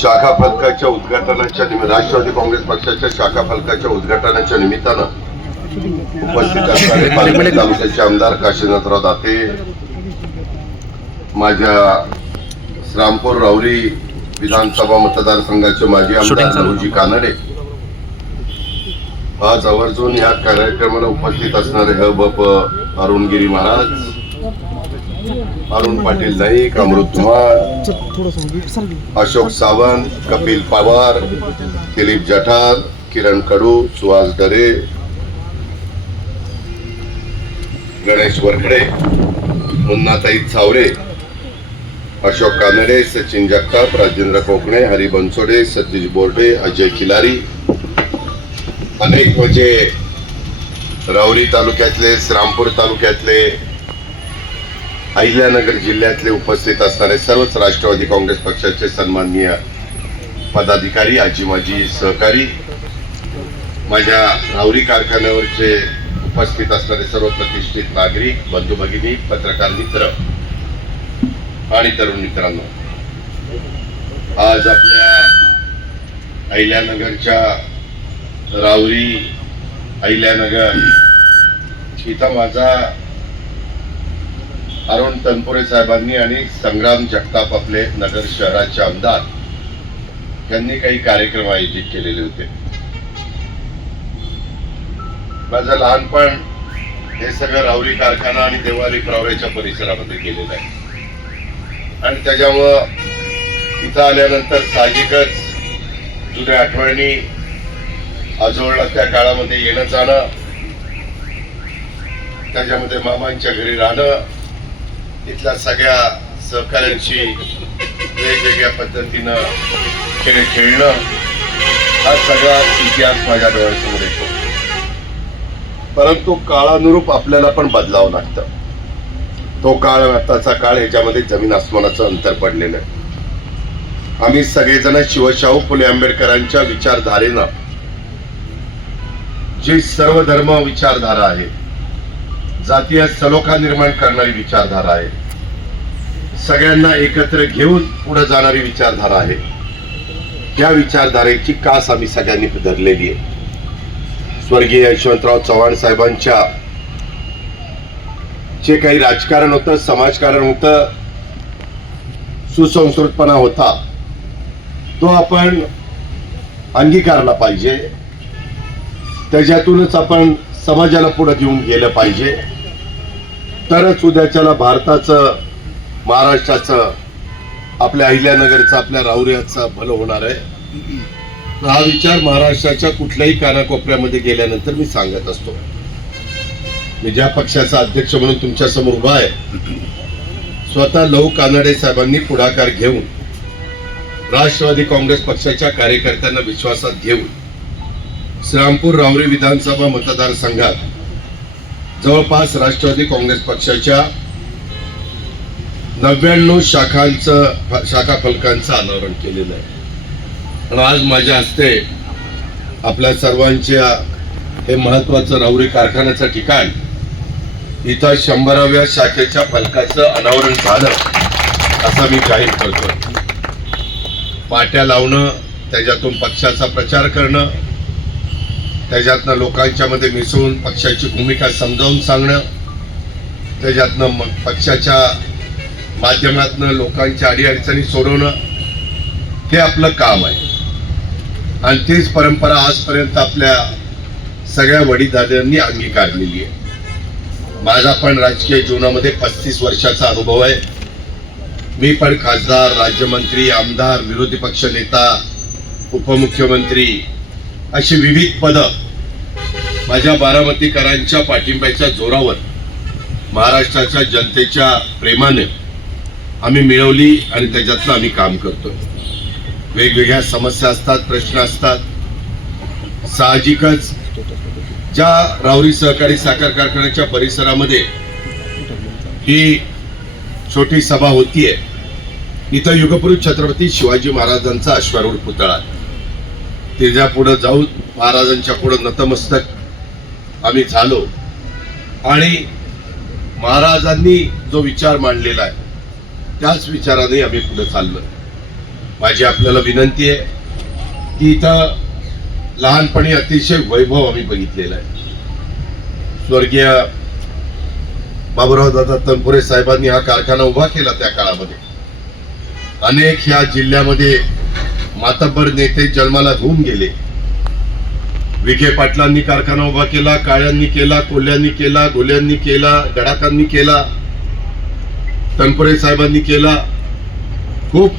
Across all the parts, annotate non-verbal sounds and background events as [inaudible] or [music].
शाखा फलकाच्या उद्घाटनाच्या निमित्त राष्ट्रवादी काँग्रेस पक्षाच्या शाखा फलकाच्या उद्घाटनाच्या निमित्तानं उपस्थित असणारे [laughs] पालघर तालुक्याचे आमदार काशीनाथराव दाते माझ्या श्रामपूर राहुरी विधानसभा मतदारसंघाचे माजी आमदार नवजी कानडे. आज आवर्जून या कार्यक्रमाला उपस्थित असणारे ह ब प अरुणगिरी महाराज अरुण पाटील नाईक अमृत कुमार अशोक सावंत कपिल पवार दिलीप जठार किरण कडू सुहास डरे गणेश वरखडे मुन्नाताई सावरे अशोक कानडे सचिन जगताप राजेंद्र कोकणे हरी बनसोडे सतीश बोर्डे अजय खिलारी अनेक म्हणजे राऊरी तालुक्यातले श्रामपूर तालुक्यातले अहिल्यानगर जिल्ह्यातले उपस्थित असणारे सर्वच राष्ट्रवादी काँग्रेस पक्षाचे सन्माननीय पदाधिकारी आजी माजी सहकारी माझ्या रावरी कारखान्यावरचे उपस्थित असणारे सर्व प्रतिष्ठित नागरिक बंधू भगिनी पत्रकार मित्र आणि तरुण मित्रांनो आज आपल्या अहिल्यानगरच्या रावरी अहिल्यानगर इथं माझा अरुण तनपुरे साहेबांनी आणि संग्राम जगताप आपले नगर शहराचे आमदार यांनी काही कार्यक्रम आयोजित केलेले होते. माझं लहानपण हे सगळं रावरी कारखाना आणि देवारी प्रावऱ्याच्या परिसरामध्ये गेलेलं आहे. आणि त्याच्यामुळं इथं आल्यानंतर साहजिकच जुन्या आठवणी आजोळला त्या काळामध्ये येणं जाणं त्याच्यामध्ये मामांच्या घरी राहणं इथल्या सगळ्या सहकाऱ्यांशी वेगवेगळ्या पद्धतीनं खेळ खेळणं हा सगळा इतिहास माझ्या डोळ्यासमोर येतो. परंतु काळानुरूप आपल्याला पण बदलावं लागतं. तो काळ आताचा काळ ह्याच्यामध्ये जमीन आसमानाचं अंतर पडलेलं आहे. आम्ही सगळेजण शिवशाहू फुले आंबेडकरांच्या विचारधारेनं जी सर्व धर्म विचारधारा आहे जातीय सलोखा निर्माण करणारी विचारधारा आहे. सगळ्यांना एकत्र घेऊन पुढे जाणारी विचारधारा आहे. त्या विचारधारेची कास आम्ही सगळ्यांनी धरलेली आहे. स्वर्गीय यशवंतराव चव्हाण साहेबांच्या जे काही राजकारण होतं समाजकारण होतं सुसंस्कृतपणा होता तो आपण अंगीकारला पाहिजे. त्याच्यातूनच आपण समाजाला पुढे घेऊन गेलं पाहिजे. तरच उद्याच्याला भारताचं महाराष्ट्राचं आपल्या अहिल्यानगरचं आपल्या राहुऱ्याचं भलं होणार आहे. हा विचार महाराष्ट्राच्या कुठल्याही कानाकोपऱ्यामध्ये गेल्यानंतर मी सांगत असतो. मी ज्या पक्षाचा अध्यक्ष म्हणून तुमच्यासमोर उभा आहे स्वतः लहू कानडे साहेबांनी पुढाकार घेऊन राष्ट्रवादी काँग्रेस पक्षाच्या कार्यकर्त्यांना विश्वासात घेऊन श्रीरामपूर रावरी विधानसभा मतदारसंघात जवळपास राष्ट्रवादी काँग्रेस पक्षाच्या नव्याण्णव शाखांचं शाखा फलकांचं अनावरण केलेलं आहे. आणि आज माझ्या हस्ते आपल्या सर्वांच्या हे महत्वाचं राहुरी कारखान्याचं ठिकाण इथं शंभराव्या शाखेच्या फलकाचं अनावरण झालं असं मी जाहीर करतो पाट्या लावणं त्याच्यातून पक्षाचा प्रचार करणं त्याच्यातनं लोकांच्या मध्ये मिसळून पक्षाची भूमिका समजावून सांगणं त्याच्यातनं मग पक्षाच्या माध्यमातनं लोकांच्या अडीअडचणी सोडवणं हे आपलं काम आहे. आणि तीच परंपरा आजपर्यंत आपल्या सगळ्या वडीलधाऱ्यांनी अंगीकारलेली आहे. माझा पण राजकीय जीवनामध्ये पस्तीस वर्षाचा अनुभव आहे. मी पण खासदार राज्यमंत्री आमदार विरोधी पक्ष नेता उपमुख्यमंत्री अशी विविध पदं माझ्या बारामतीकरांच्या पाठिंब्याच्या जोरावर महाराष्ट्राच्या जनतेच्या प्रेमाने आम्ही मिळवली आणि त्याच्यातलं आम्ही काम करतोय वेगवेगळ्या समस्या असतात प्रश्न असतात साहजिकच ज्या राहुरी सहकारी साखर कारखान्याच्या परिसरामध्ये ही छोटी सभा होतीये इथं युगपुरुष छत्रपती शिवाजी महाराजांचा अश्वारूढ पुतळा आहे. पुढं जाऊन महाराजांच्या पुढं नतमस्तक आम्ही झालो. आणि महाराजांनी जो विचार मांडलेला आहे त्याच विचाराने आम्ही पुढे चाललो. माझी आपल्याला विनंती आहे की इथं लहानपणी अतिशय वैभव आम्ही बघितलेला आहे. स्वर्गीय बाबुराव दादा तनपुरे साहेबांनी हा कारखाना उभा केला त्या काळामध्ये. अनेक ह्या जिल्ह्यामध्ये मातब्बर नेते जन्माला होऊन गेले. विखे पाटलांनी कारखाना उभा केला काळ्यांनी केला कोल्ह्यांनी केला गोल्यांनी केला गडाकांनी केला तनपुरे साहेबांनी केला खूप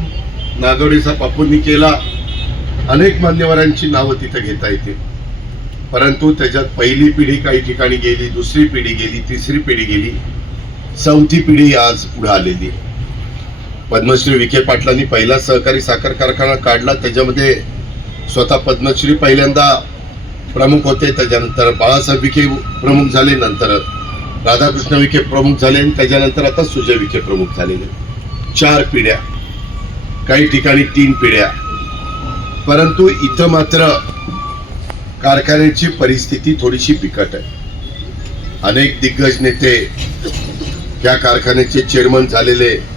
नागवडीचा बापूंनी केला. अनेक मान्यवरांची नावं तिथं घेता येतील. परंतु त्याच्यात पहिली पिढी काही ठिकाणी गेली दुसरी पिढी गेली तिसरी पिढी गेली. चौथी पिढी आज पुढे आलेली आहे. पद्मश्री विखे पाटलांनी पहिला सहकारी साखर कारखाना काढला. त्याच्यामध्ये स्वतः पद्मश्री पहिल्यांदा प्रमुख होते. त्याच्यानंतर बाळासाहेब विखे प्रमुख झाले. नंतर राधाकृष्ण विखे प्रमुख झाले आणि त्याच्यानंतर आता सुजय विखे प्रमुख झालेले. चार पिढ्या. काही ठिकाणी तीन पिढ्या. परंतु इथं मात्र कारखान्याची परिस्थिती थोडीशी बिकट आहे. अनेक दिग्गज नेते या कारखान्याचे चेअरमन झालेले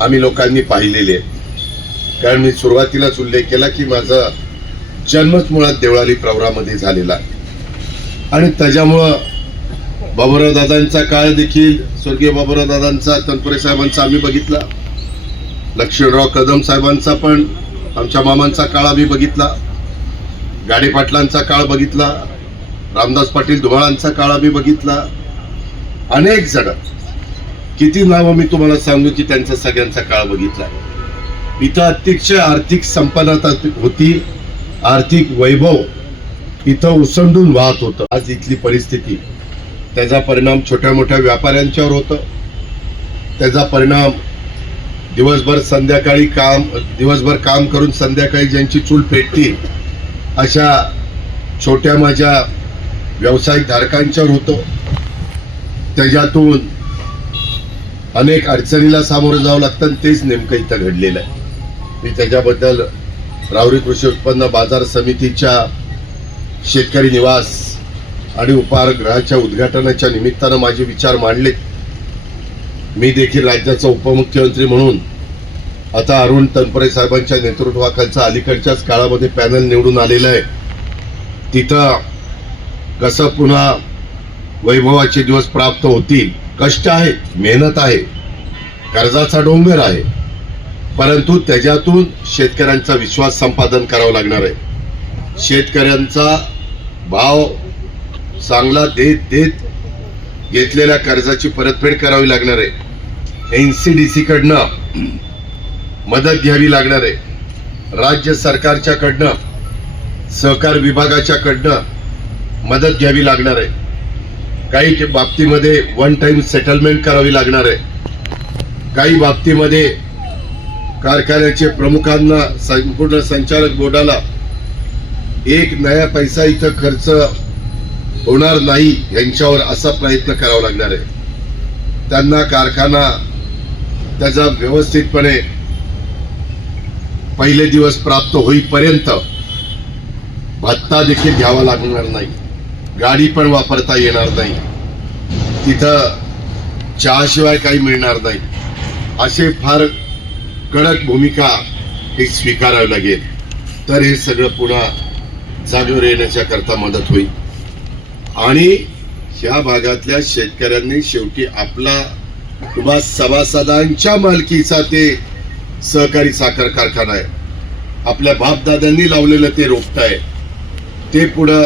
आम्ही लोकांनी पाहिलेले आहेत. कारण मी सुरुवातीलाच उल्लेख केला की माझा जन्मच मुळात देवळाली प्रवरामध्ये झालेला आणि त्याच्यामुळं बाबुराव दादांचा काळ देखील स्वर्गीय बाबुराव दादांचा तनपुरे साहेबांचा आम्ही बघितला. लक्ष्मणराव कदम साहेबांचा पण आमच्या मामांचा काळ आम्ही बघितला. गाडीपाटलांचा काळ बघितला. रामदास पाटील धुमाळांचा काळ आम्ही बघितला. अनेक जण किती नावं मी तुम्हाला सांगू की त्यांचा सगळ्यांचा काळ बघितला? इथं अतिशय आर्थिक संपन्नता होती आर्थिक वैभव इथं उसंडून वाहत होतं. आज इथली परिस्थिती त्याचा परिणाम छोट्या मोठ्या व्यापाऱ्यांच्यावर होतं. त्याचा परिणाम दिवसभर संध्याकाळी काम दिवसभर काम करून संध्याकाळी ज्यांची चूल पेटतील अशा छोट्या माझ्या व्यावसायिक धारकांच्यावर होतो. त्याच्यातून अनेक अडचणीला सामोरं जावं लागतं आणि तेच नेमकं इथं घडलेलं आहे. मी त्याच्याबद्दल रावरी कृषी उत्पन्न बाजार समितीच्या शेतकरी निवास आणि उपहारगृहाच्या उद्घाटनाच्या निमित्तानं माझे विचार मांडले. मी देखील राज्याचा उपमुख्यमंत्री म्हणून आता अरुण तनपरे साहेबांच्या नेतृत्वाखालचा अलीकडच्याच काळामध्ये पॅनल निवडून आलेलं आहे. तिथं कसं पुन्हा वैभवाचे दिवस प्राप्त होतील कष्ट आहे मेहनत आहे कर्जाचा डोंगर आहे. परंतु त्याच्यातून शेतकऱ्यांचा विश्वास संपादन करावा लागणार आहे. शेतकऱ्यांचा भाव चांगला देत देत घेतलेल्या कर्जाची परतफेड करावी लागणार आहे. एन सी डी सीकडनं मदत घ्यावी लागणार आहे. राज्य सरकारच्याकडनं सहकार विभागाच्याकडनं मदत घ्यावी लागणार आहे. काही बाबतीमध्ये वन टाइम सेटलमेंट करावी लागणार आहे. काही बाबतीमध्ये कारखान्याचे प्रमुखांना संपूर्ण संचालक बोर्डाला एक नया पैसा इथं खर्च होणार नाही यांच्यावर असा प्रयत्न करावा लागणार आहे. त्यांना कारखाना त्याचा व्यवस्थितपणे पहिले दिवस प्राप्त होईपर्यंत भत्ता देखील घ्यावा लागणार नाही. गाडी पण वापरता येणार नाही. तिथं चहाशिवाय काही मिळणार नाही. असे फार कडक भूमिका ही स्वीकारावी लागेल. तर हे सगळं पुन्हा जागेवर येण्याच्या करता मदत होईल. आणि ह्या भागातल्या शेतकऱ्यांनी शेवटी आपला किंवा सभासदांच्या मालकीचा ते सहकारी साखर कारखाना आहे. आपल्या बापदाद्यांनी लावलेलं ते रोपट आहे. ते पुढं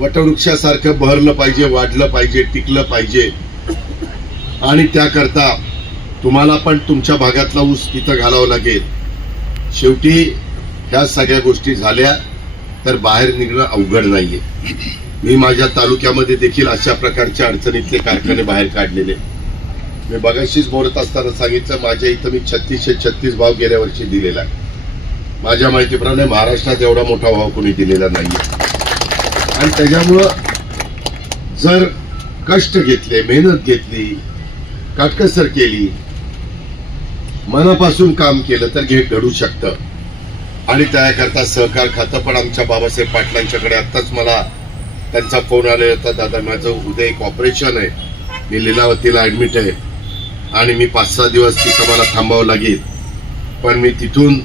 वटवृक्षासारखं बहरलं पाहिजे वाढलं पाहिजे टिकलं पाहिजे. आणि त्याकरता तुम्हाला पण तुमच्या भागातला ऊस तिथं घालावं लागेल. शेवटी ह्या सगळ्या गोष्टी झाल्या तर बाहेर निघणं अवघड नाहीये. मी माझ्या तालुक्यामध्ये देखील अशा प्रकारच्या अडचणीतले कारखाने बाहेर काढलेले. मी बघाशीच बोलत असताना सांगितलं माझ्या इथं मी छत्तीसशे छत्तीस भाव गेल्या वर्षी दिलेला. आहे माझ्या माहितीप्रमाणे महाराष्ट्रात एवढा मोठा भाव कोणी दिलेला नाहीये. आणि त्याच्यामुळं जर कष्ट घेतले मेहनत घेतली काटकसर केली मनापासून काम केलं तर हे घडू शकतं. आणि त्याकरता सहकार खातं पण आमच्या बाबासाहेब पाटलांच्याकडे आत्ताच मला त्यांचा फोन आलेला होता दादा माझं उद्या एक ऑपरेशन आहे. मी लिलावतीला ऍडमिट आहे. आणि मी पाच सहा दिवस तिथं मला थांबावं लागेल. पण मी तिथून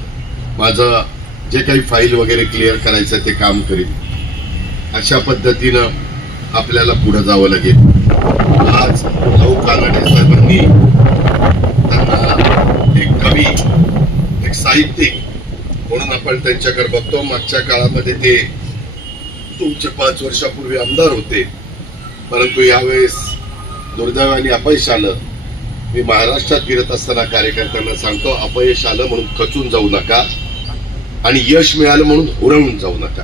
माझं जे काही फाईल वगैरे क्लिअर करायचं ते काम करीन. अशा पद्धतीनं आपल्याला पुढे जावं लागेल. आज भाऊ कानडे साहेबांनी त्यांना एक कवी एक साहित्यिक म्हणून आपण त्यांच्याकडे बघतो. मागच्या काळामध्ये ते तुमचे पाच वर्षापूर्वी आमदार होते. परंतु यावेळेस दुर्दैवाने अपयश आलं. मी महाराष्ट्रात फिरत असताना कार्यकर्त्यांना सांगतो अपयश आलं म्हणून खचून जाऊ नका आणि यश मिळालं म्हणून हुरवून जाऊ नका.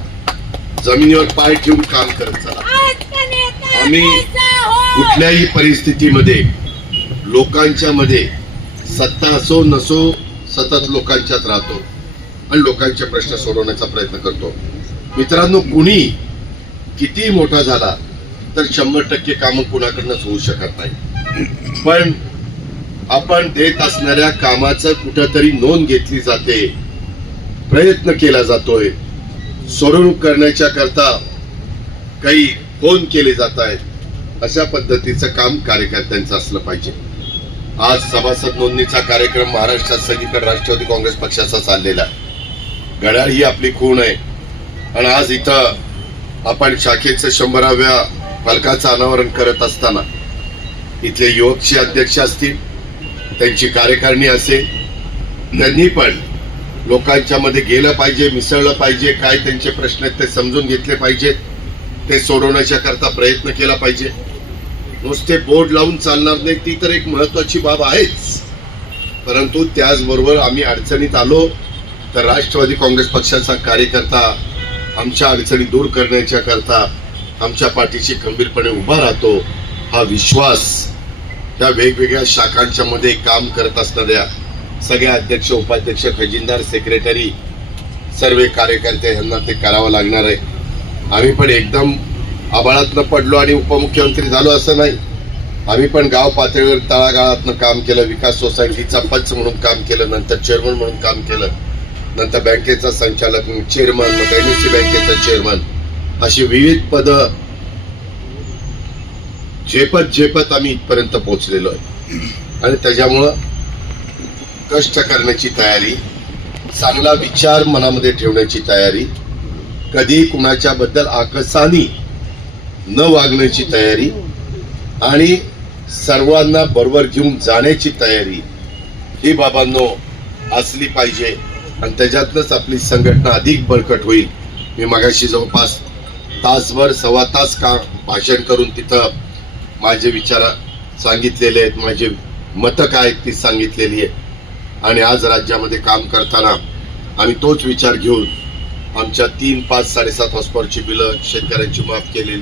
जमिनीवर पाय ठेवून काम करत चला. आम्ही कुठल्याही परिस्थितीमध्ये लोकांच्या मध्ये सत्ता असो नसो सतत लोकांच्यात राहतो आणि लोकांचे प्रश्न सोडवण्याचा प्रयत्न करतो. मित्रांनो कुणी किती मोठा झाला तर शंभर टक्के कामं कुणाकडनंच होऊ शकत नाही. पण आपण देत असणाऱ्या कामाचं कुठंतरी नोंद घेतली जाते प्रयत्न केला जातोय. सोडवणूक करण्याच्या करता काही फोन केले जात आहेत. अशा पद्धतीचं काम कार्यकर्त्यांचं असलं पाहिजे. आज सभासद नोंदणीचा कार्यक्रम महाराष्ट्रात सगळीकडे राष्ट्रवादी काँग्रेस पक्षाचा चाललेला आहे. घड्याळ ही आपली खूण आहे. आणि आज इथं आपण शाखेचं शंभराव्या फलकाचं अनावरण करत असताना इथले युवकचे अध्यक्ष असतील त्यांची कार्यकारिणी असेल त्यांनी पण लोकांच्या मध्ये गेलं पाहिजे मिसळलं पाहिजे काय त्यांचे प्रश्न आहेत ते समजून घेतले पाहिजेत ते सोडवण्याच्या करता प्रयत्न केला पाहिजे. नुसते बोर्ड लावून चालणार नाही ती तर एक महत्वाची बाब आहेच. परंतु त्याचबरोबर आम्ही अडचणीत आलो तर राष्ट्रवादी काँग्रेस पक्षाचा कार्यकर्ता आमच्या अडचणी दूर करण्याच्या करता आमच्या पाठीशी खंबीरपणे उभा राहतो हा विश्वास त्या वेगवेगळ्या शाखांच्या मध्ये काम करत असणाऱ्या सगळ्या अध्यक्ष उपाध्यक्ष खजिनदार सेक्रेटरी सर्व कार्यकर्ते यांना ते करावं लागणार आहे. आम्ही पण एकदम आबाळातनं पडलो आणि उपमुख्यमंत्री झालो असं नाही. आम्ही पण गाव पातळीवर तळागाळातनं काम केलं विकास सोसायटीचा पंच म्हणून काम केलं नंतर चेअरमन म्हणून काम केलं नंतर बँकेचा संचालक चेअरमन मग एनएससी बँकेचा चेअरमन अशी विविध पद झेपत झेपत आम्ही इथपर्यंत पोहोचलेलो आहे. आणि त्याच्यामुळं कष्ट करण्याची तयारी चांगला विचार मनामध्ये ठेवण्याची तयारी कधी कुणाच्या बद्दल आकसानी न वागण्याची तयारी आणि सर्वांना बरोबर घेऊन जाण्याची तयारी ही बाबांनो असली पाहिजे आणि त्याच्यातनंच आपली संघटना अधिक बळकट होईल. मी मगाशी जवळपास तासभर सव्वा तास का भाषण करून तिथं माझे विचार सांगितलेले आहेत माझे मतं काय आहेत ती सांगितलेली आहे आणि आज राज्यामध्ये काम करताना आम्ही तोच विचार घेऊन आमच्या तीन पाच साडेसात हॉस्पॉटची बिलं शेतकऱ्यांची माफ केलेली